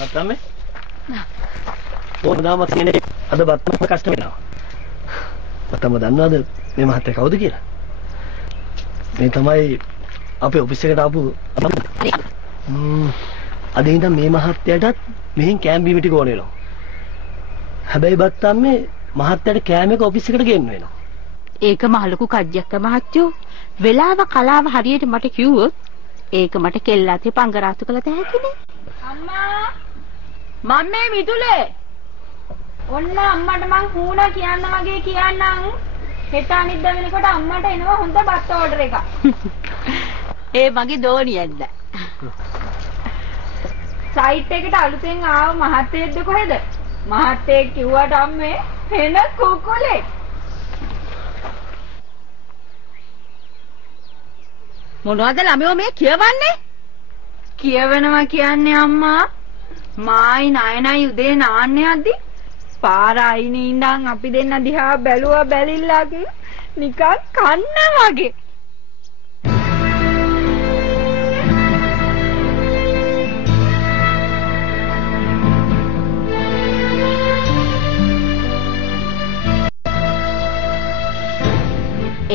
බත්තම්මේ ඕනදාම තියෙන්නේ අද බත්තම්ම කෂ්ට වෙනවා. බත්තම්ම දන්නවද මේ මහත්තයා කවුද කියලා? මේ තමයි අපේ ඔෆිස් එකට ආපු අද ඉඳන් මේ මහත්තයාටත් මෙහෙන් කෑම් බීම ටික ඕන වෙනවා. හැබැයි බත්තම්මේ මහත්තයාට කෑම එක ඔෆිස් එකට ගෙන්න වෙනවා. ඒක මහ ලොකු කජ්ජක්ක මහත්තයෝ. වෙලාව කලාව හරියට මට කිව්වොත් ඒක මට කෙල්ලාතේ පංගරාතු කළා තැහැකිනේ. අම්මා මම මේ මිදුලේ. ඔන්න අම්මට මං හුණා කියන්න වගේ කියන්නම්. හෙට අනිද්දා වෙනකොට අම්මට එනවා හොඳ බත් ඕඩර් එකක්. ඒ මගේ දෝනියෙන්ද. සයිට් එකට අලුතෙන් ආව මහත්තයෙක්ද කොහෙද? මහත්තයෙක් කිව්වට අම්මේ එන කුකුලේ. මොනවද ළමයෝ මේ කියවන්නේ? කියවනවා කියන්නේ අම්මා මායි නයනයි උදේ නාන්න යද්දි පාර අයිනේ ඉඳන් අපි දෙන්න දිහා බැලුවා බැලිල්ලාගේ නිකන් කන්න වගේ.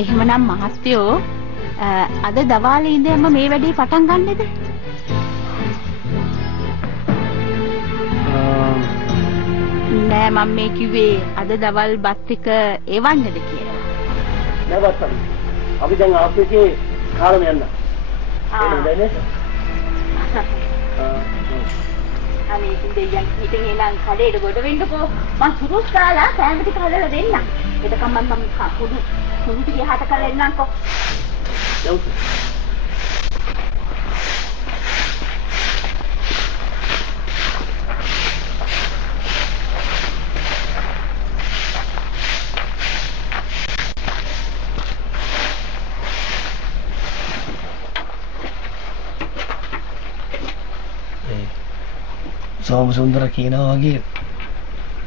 එහෙමනම් මහත්තයෝ අද දවාලේ ඉඳන්ම මේ වැඩේ පටන් ගන්නද? නෑ මම මේ කිව්වේ අද දවල් බත් එක එවන්නද කියලා. නෑ බත්තම්. අපි දැන් ආපිටේ කාලම යන්න. එන්නද? අනේ ඉතින් ඉතින් එනං කඩේට ගොඩ වෙන්නකෝ. මං සුරුස් කාලා කෑම ටික හදලා දෙන්නම්. එතකම් මම කුඩු ටික හත කරලා එන්නම්කෝ. යව්. සෝම සුන්දර කියනවා වගේ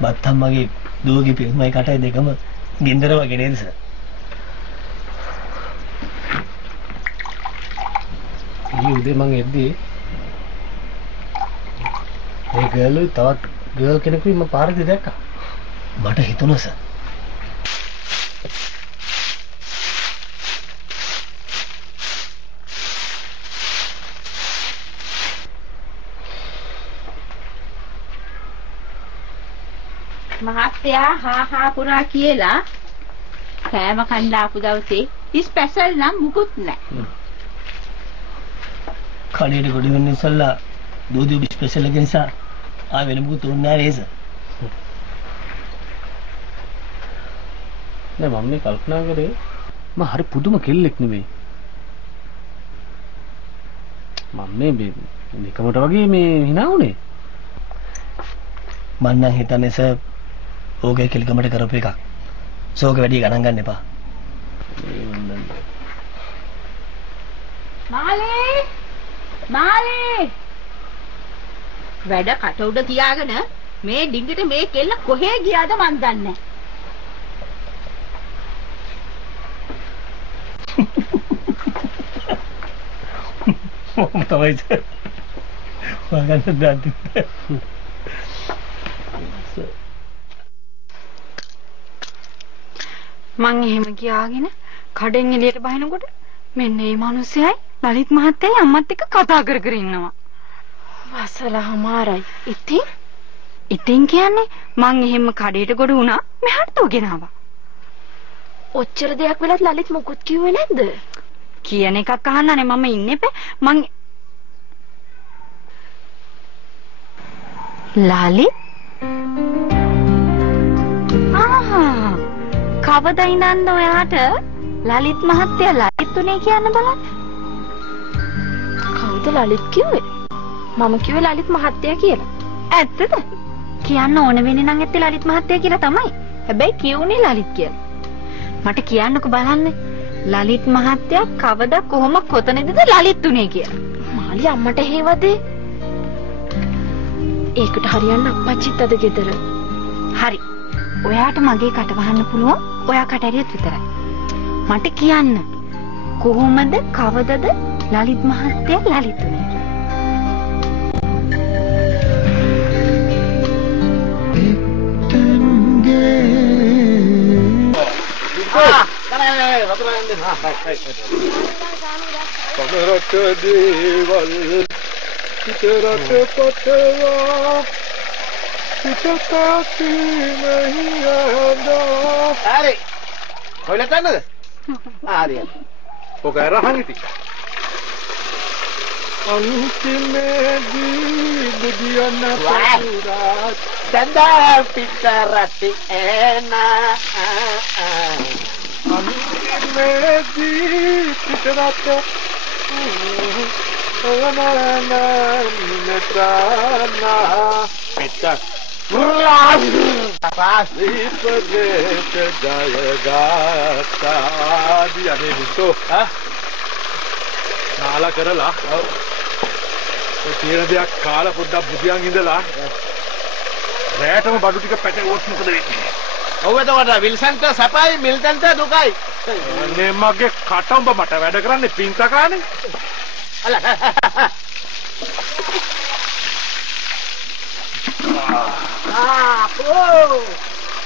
බත්තම්මගේ දුවගේ පිරිමයි කටයි දෙකම ගින්දර වගේ නේද සර්? ඊ උදේ මං එද්දී ඒ ගර්ලුයි තවත් ගර්ල් කෙනෙකුයි මම පාරේදී දැක්කා. මට හිතුණා සර්. මහත්තයා හා පුරා කියලා කෑම කන්න ආපු දවසේ ස්පෙෂල් නම් මුකුත් නැහැ. කඩේට ගොඩ වෙන්න ඉස්සල්ලා දෝදි ස්පෙෂල් එක නිසා ආ වෙන මුකුත් උන්නේ නැහැ නේද? නෑ මම මේ කල්පනා කරේ මම හරි පුදුම කෙල්ලෙක් නෙමෙයි. මම මේ නිකමට වගේ මේ hina උනේ. මම නම් හිතන්නේ සර් ඕගේ කෙල්ගමට කරපු එකක්. සෝක වැඩි ගණන් ගන්න එපා. මාලේ වැඩ කට උඩ තියාගෙන මේ ඩිංගිට මේ කෙල්ල කොහේ ගියාද මන් දන්නේ නැහැ. තමයි වගන්න දාන්න. මං එහෙම ගියාගෙන කඩෙන් එළියට බහිනකොට මෙන්න මේ මිනිස්සයයි ලලිත් මහත්තයයි අම්මත් එක්ක කතා කර කර ඉන්නවා. වසලහමාරයි. ඉතින් කියන්නේ මං එහෙම කඩේට ගොඩ වුණා මෙහාට තෝගෙනාවා. ඔච්චර දෙයක් වෙලත් ලලිත් මොකුත් කිව්වේ නැද්ද? කියන එකක් අහන්නනේ මම ඉන්නේ බෑ. මං ලලිත් කවදා ඉඳන්ද ඔයාට ලලිත් මහත්තයා ලලිත් උනේ කියන්න බලන්න. කවුද ලලිත් කිව්වේ? මම කිව්වේ ලලිත් මහත්තයා කියලා. ඇත්තද? කියන්න ඕන වෙන්නේ නම් ඇත්තේ ලලිත් මහත්තයා කියලා තමයි. හැබැයි කියුනේ ලලිත් කියලා. මට කියන්නකෝ බලන්න. ලලිත් මහත්තයා කවදා කොහොම කොතනදද ලලිත් උනේ කියලා. මාලි අම්මට හේවදේ. ඒකට හරියන්න අප්පච්චිත් අද ගෙදර. හරි. ඔයාට මගේ කට වහන්න පුළුවන්. ඔයා කට ඇරියත් විතරයි. මට කියන්න කොහොමද කවදද ලලිත් මහත්තයා ලලිත් උනේ කියලා. නෑ වතුර යන්නේ. හා හයි. පමරට දේවල් පිටරට පතවා පිටතාති මහියඳා. හරි. කොහෙලද යන්නද? හරි. ඔක රහන් ඉති. අන්තිමේදී බුදියන්න පුරා දන්දා පිටරටි එනා. අන්තිමේදී පිටරට නාලා කරලා තියෙන දෙයක් කාලා පොඩ්ඩක් බුදියන් ඉඳලා රැටම බඩු ටික පැටවුවොත් මොකද වෙන්නේ? ඔව් එතකොට විල්සන්ට සපයි මිල්ටන්ට දුකයි. අනේ මගේ කටඹ මට වැඩ කරන්නේ පින්තකානේ. අල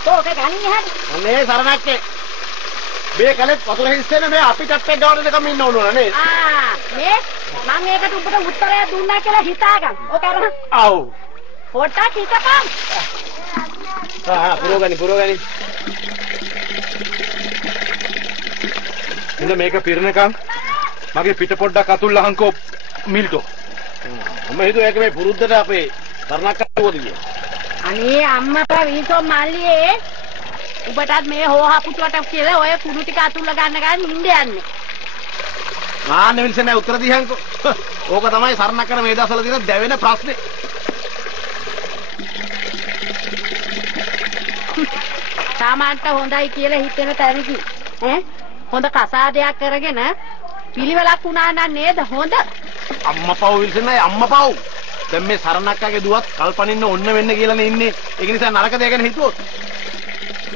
පෝ කගන්නේ හරි. අනේ සරණක්කේ මේ කලෙත් වතුර හිස්සෙන මේ අපි ටැප්පේ ගාවට දෙකම ඉන්න ඕන නේ. මේ මම ඒකට උඹට උත්තරයක් දුන්නා කියලා හිතාගන්න. ඔක අර. ආව්. පොට්ටක් හිතපන්. පුරෝගනි. ඉතින් මේක පිරෙනකන් මගේ පිට පොඩ්ඩක් අතුල්ලහන්කෝ මිල්ටෝ. මම හිතුවා ඒක මේ පුරුද්දට අපේ තරණක් කරුවද කියලා. අනේ අම්මපා වීසෝ මල්ලියේ උඹටත් මේ හොහපුටුවට කියලා ඔය කුණු ටික අතුල්ල ගන්න නිින්ද යන්නේ. ආන්න විල්සන් නෑ උත්තර දිහංකෝ. ඕක තමයි සරණක් කරන මේ දවස්වල තියෙන දැවෙන ප්‍රශ්නේ. සාමාන්‍යට හොඳයි කියලා හිතෙන තැනකින් හොඳ කසාදයක් කරගෙන පිළිවෙලක් වුණා නම් නේද හොඳ? අම්මපව් විල්සන් නෑ අම්මපව්. දැන් මේ සරණක්කාගේ දුවත් කල්පනින්න ඔන්න වෙන්න කියලානේ ඉන්නේ. ඒක නිසා නරක දෙයක් ගැන හිතුවොත්.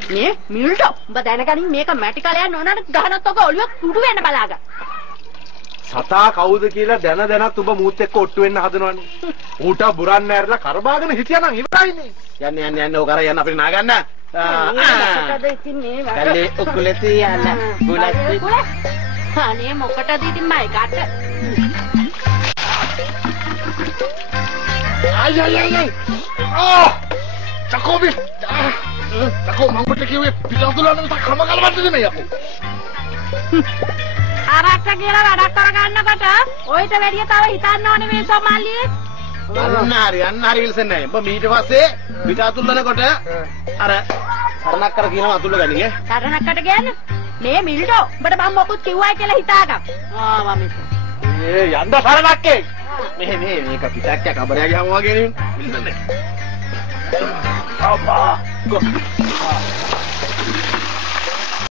මේ මිල්ටෝ උඹ දැනගනින් මේක මැටි කලයන් නොනට ගහනත් ඔක ඔළුව කුඩු වෙන්න බලාගන්න. සතා කවුද කියලා දැනත් ඔබ මූත් එක්ක ඔට්ටු වෙන්න හදනවනේ. ඌට බුරන්න ඇරලා කරබාගෙන හිටියානම් ඉවරයිනේ. යන්න ඕක අර යන්න අපිට නාගන්න. කල්ලේ උකුලේ යන්න. බුලත්. අනේ මොකටද ඉතින් මයි කාට? අය. චකෝබි. චකෝ මංගොට කිව්වේ පිටුදුලන නිසා කම ගලවන්නද මේ යකෝ. ආරක්ෂක කියලා වැඩක් කරගන්නකොට ඔයිට වැඩිය තව හිතන්න ඕනේ මේ සොමාලියේ. යන්න හරි විල්සන් නෑ. ඔබ ඊට පස්සේ පිට අතුල්ලනකොට අර සරණක් කර කියනවා අතුල්ල ගන්නේ. සරණක්කට කියන්නේ මේ මිල්ටෝ උඹට මම මොකුත් කිව්වයි කියලා හිතාගන්න. මම යන්න සරණක්කේ. මේක පිටක් කබරයා ගියාම වගේ නේ විල්සන් නෑ. අම්මා.